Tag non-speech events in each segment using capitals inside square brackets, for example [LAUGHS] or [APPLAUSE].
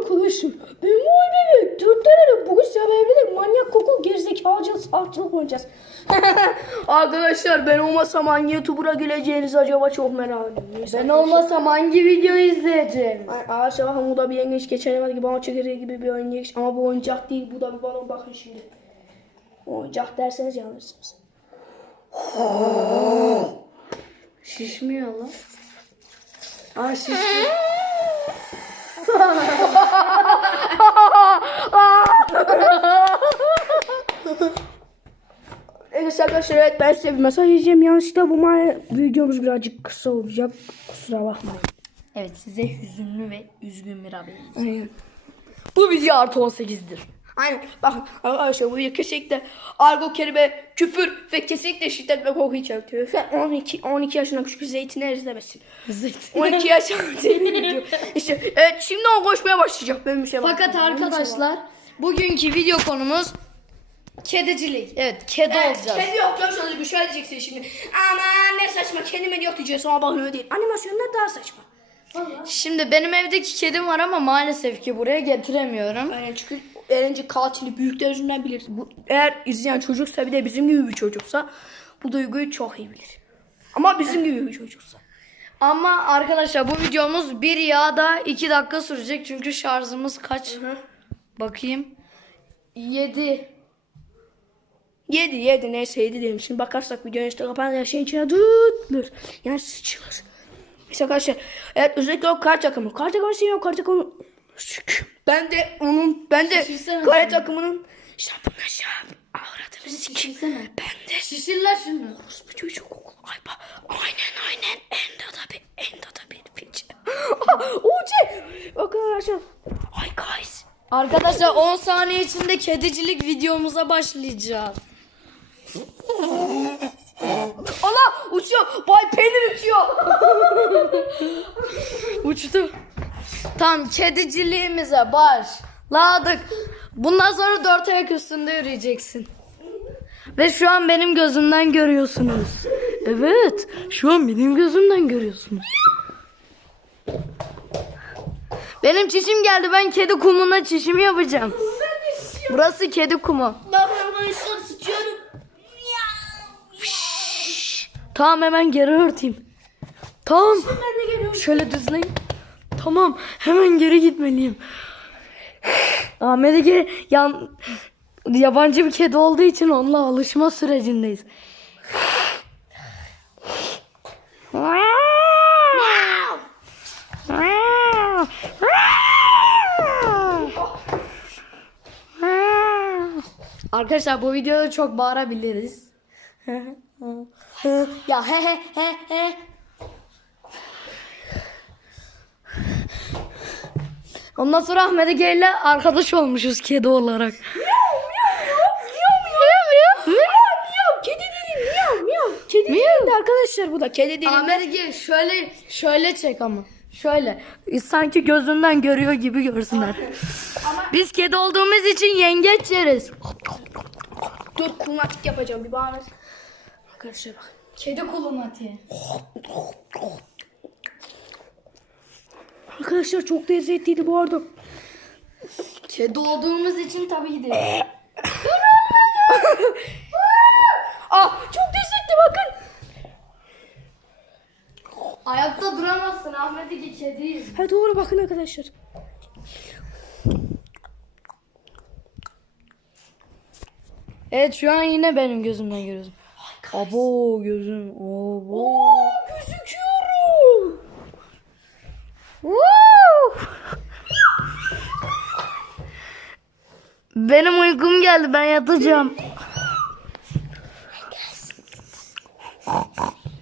arkadaşlar. Ben Noel Bebek. Dört tane bugün sebebiyle manyak koku gerizekalıca salçalık oynayacağız. [LAUGHS] arkadaşlar ben olmasam hangi YouTuber'a geleceğiniz acaba çok merak ediyorum. Neyse Ben arkadaşlar. olmasam hangi video izleyeceğim? Arkadaşlar bakın bu da bir yengeç geçen var gibi bana çekirdeği gibi bir oyuncak ama bu oyuncak değil bu da bir bana bakın şimdi. Oyuncak derseniz yanılırsınız. [GASPS] Şişmiyor lan. Aa şişmiyor. Evet arkadaşlar evet ben size bir mesaj vereceğim. Yanlışlıkla bu videomuz birazcık kısa olacak. Kusura bakmayın. Evet size hüzünlü ve üzgün bir haber. Aynen. Bu video artı 18'dir. Aynen. Bakın arkadaşlar bu video kesinlikle argo kelime, küfür ve kesinlikle şiddet ve korku içertiyor. Sen 12, 12 yaşından küçük zeytinler izlemesin. Zeytin. 12 yaşından zeytin diyor. [LAUGHS] İşte evet şimdi o koşmaya başlayacak. Benim bir şey var. Fakat şey arkadaşlar bugünkü video konumuz kedicilik. Evet kedi Evet, olacağız. Kedi yok diyorsanız bir şey diyeceksin şimdi. Aman ne saçma kendime yok diyeceksin ama bak öyle değil. Animasyonlar daha saçma. Şimdi benim evdeki kedim var ama maalesef ki buraya getiremiyorum. Aynen çünkü Erenci katili büyükler yüzünden bilir. Bu, eğer izleyen çocuksa bir de bizim gibi bir çocuksa bu duyguyu çok iyi bilir. Ama bizim gibi bir çocuksa. Ama arkadaşlar bu videomuz bir ya da 2 dakika sürecek çünkü şarjımız kaç? Bakayım. 7. Yedi yedi neyse yedi diyelim. Şimdi bakarsak videonun işte kapan her şeyin içine tutulur. Yani sıçılır. Mesela arkadaşlar evet özellikle o kar takımı. Kar takımı seviyorum kar takımı. Ben de onun ben de Şişirsene kare sen. takımının şapın aşağı avradını sikim. Şişirsene. Ben de Şişirler şunu. bu çocuk okul. Ay bak aynen aynen endoda bir endoda bir piç. Uçe. Bakın arkadaşlar. Ay guys. Arkadaşlar 10 saniye içinde kedicilik videomuza başlayacağız. Allah uçuyor. Bay peynir uçuyor. [LAUGHS] Uçtu. Tamam kediciliğimize başladık. Bundan sonra dört ayak üstünde yürüyeceksin. Ve şu an benim gözümden görüyorsunuz. Evet, şu an benim gözümden görüyorsunuz. Benim çişim geldi. Ben kedi kumuna çişimi yapacağım. Burası kedi kumu. Ben. Tamam hemen geri örteyim. Tamam. Şöyle düzleyin. Tamam. Hemen geri gitmeliyim. Ahmet Ege yan, yabancı bir kedi olduğu için onunla alışma sürecindeyiz. Arkadaşlar bu videoda çok bağırabiliriz. [LAUGHS] ya he he he he. Ondan sonra Ahmet Ege ile arkadaş olmuşuz kedi olarak. Kedi değil arkadaşlar bu da kedi değil. Ahmet Ege şöyle şöyle çek ama. Şöyle. Sanki gözünden görüyor gibi görsünler. Biz kedi olduğumuz için yengeç yeriz. Dur kulmatik yapacağım bir bana. Arkadaşlar bak. Kedi kulumati. Arkadaşlar çok lezzetliydi bu arada. Kedi olduğumuz için tabii de. [LAUGHS] Ah çok lezzetli bakın. Ayakta duramazsın Ahmet Ege kediyiz. Ha doğru bakın arkadaşlar. Evet şu an yine benim gözümden görüyorsun. Abo gözüm. Abo. Oo Benim uykum geldi ben yatacağım.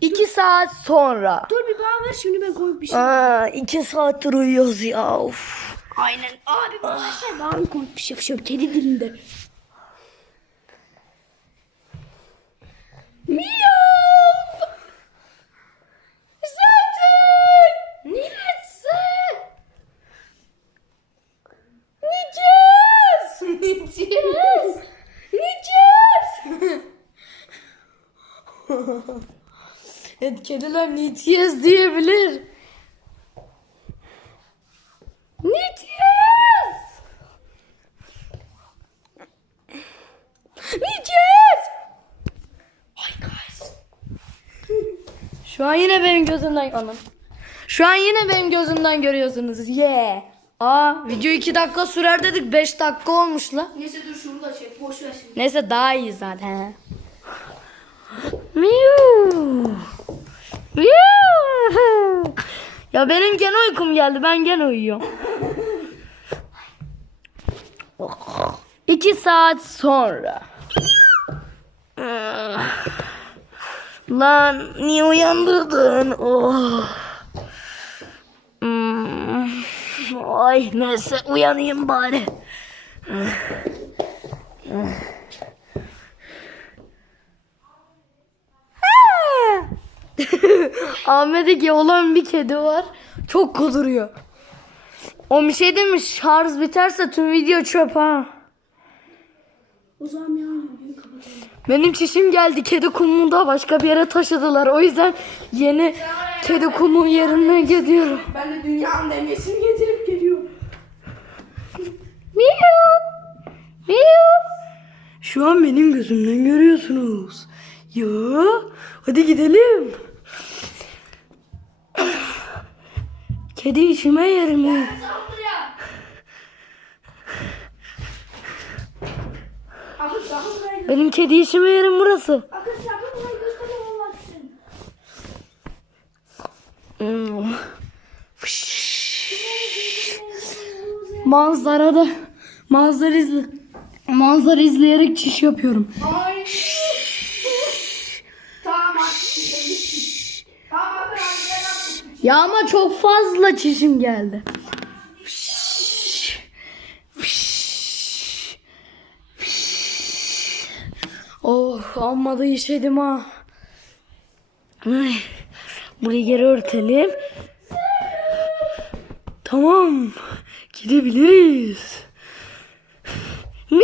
İki saat sonra. Dur bir bana ver şimdi ben koyup bir şey. Aa, iki saattir uyuyoruz ya. Of. Aynen abi bana versene daha bir koyup bir şey yapacağım kedi dilinde. Miyav. Evet kediler Nitiez diyebilir. Nitiez! Nitiez! Ay guys. Şu an yine benim gözümden anam. Şu an yine benim gözümden görüyorsunuz. Yeah. Aa video 2 dakika sürer dedik 5 dakika olmuş la. Neyse dur şunu da çek boş ver şimdi. Neyse daha iyi zaten. Miu. Ya benim gene uykum geldi. Ben gene uyuyorum. İki saat sonra. Lan niye uyandırdın? Oh. Hmm. Ay neyse uyanayım bari. [LAUGHS] Ahmet'e olan bir kedi var. Çok kuduruyor. O bir şey demiş şarj biterse tüm video çöp ha. O zaman ya. Benim çişim geldi. Kedi kumunu da başka bir yere taşıdılar. O yüzden yeni kedi kumu yerine gidiyorum. Ben de dünyanın demesini getirip geliyorum. Miyav. Miyav. Şu an benim gözümden görüyorsunuz. Ya hadi gidelim. Kedi. Akıl sakın burayı Benim kedi işime yerim burası. Hmm. Fış. Manzarada manzara izle manzara izleyerek çiş yapıyorum. Ay. Tamam hadi. Tamam hadi hadi ben yaptım. Ya ama çok fazla çişim geldi. Oh amma da işedim ha. Ay, burayı geri örtelim. Tamam. Gidebiliriz. Miyav.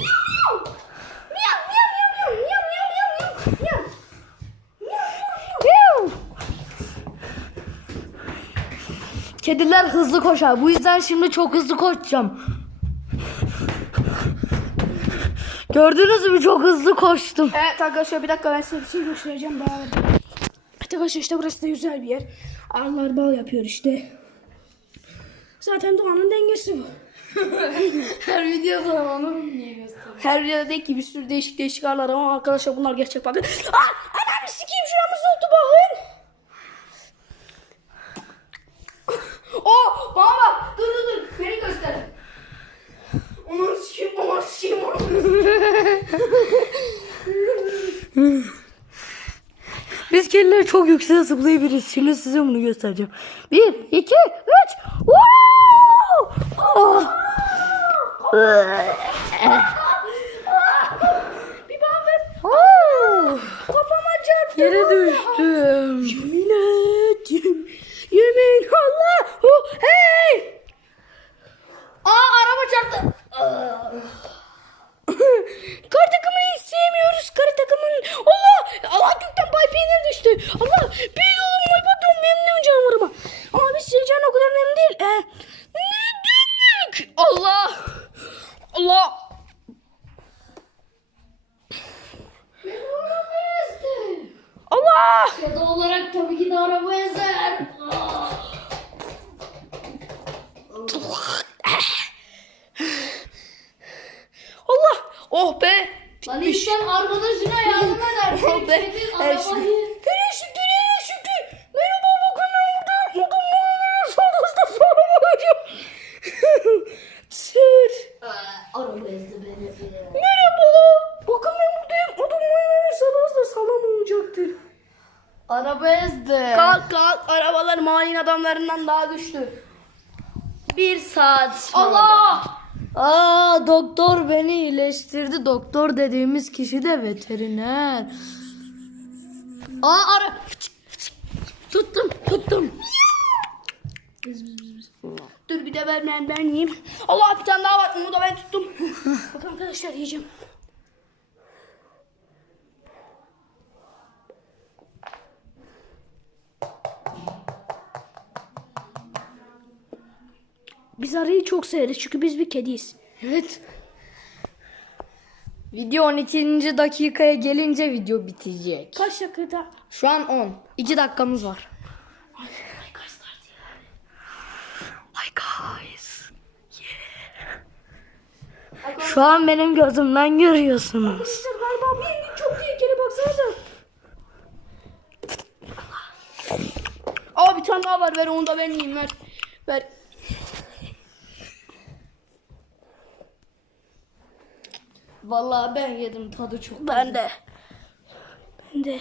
Miyav. Kediler hızlı koşar. Bu yüzden şimdi çok hızlı koşacağım. Gördünüz mü çok hızlı koştum. Evet arkadaşlar bir dakika ben size bir şey göstereceğim. Evet arkadaşlar işte burası da güzel bir yer. Arılar bal yapıyor işte. Zaten doğanın dengesi bu. [LAUGHS] Her videoda onu niye gösteriyor? Her videoda değil ki bir sürü değişik değişik arılar ama arkadaşlar bunlar gerçek bakın. Aa! Ananı sikeyim şuramız oldu bakın. Oh! Bana bak! Dur dur dur! Beni göster. Onu sikeyim, onu sikeyim, onu Biz kediler çok yükseğe zıplayabiliriz. Şimdi size bunu göstereceğim. Bir, iki, üç. Oh! Bir bana ver. Kafama çarptı. Yere düştüm. Düştü. Allah! Bir oğlum ay pardon memnunum canım araba. Ama biz Seycan o kadar önemli değil. Ee, ne demek? Allah! Allah! Allah! Kedi olarak tabii ki de araba ezer. Allah! Oh be! Lan insan arkadaşına yardım eder. Oh be! Her şey. Araba ezdi. Kalk kalk. Arabalar mahallenin adamlarından daha güçlü. Bir saat sonra. Allah! Aa doktor beni iyileştirdi. Doktor dediğimiz kişi de veteriner. Aa ara. Tuttum tuttum. Dur bir de ben, ben, ben yiyeyim. Allah bir tane daha var. Onu da ben tuttum. [LAUGHS] Bakın arkadaşlar yiyeceğim. Biz arıyı çok severiz çünkü biz bir kediyiz. Evet. Video 12. dakikaya gelince video bitecek. Kaç dakikada? Şu an 10. 2 dakikamız var. Hi guys. Şu an benim gözümden görüyorsunuz. Arkadaşlar galiba bu yeni çok tehlikeli baksanıza. Aa bir tane daha var ver onu da ben yiyeyim ver. Ver. Vallahi ben yedim tadı çok Ben de. Ben de.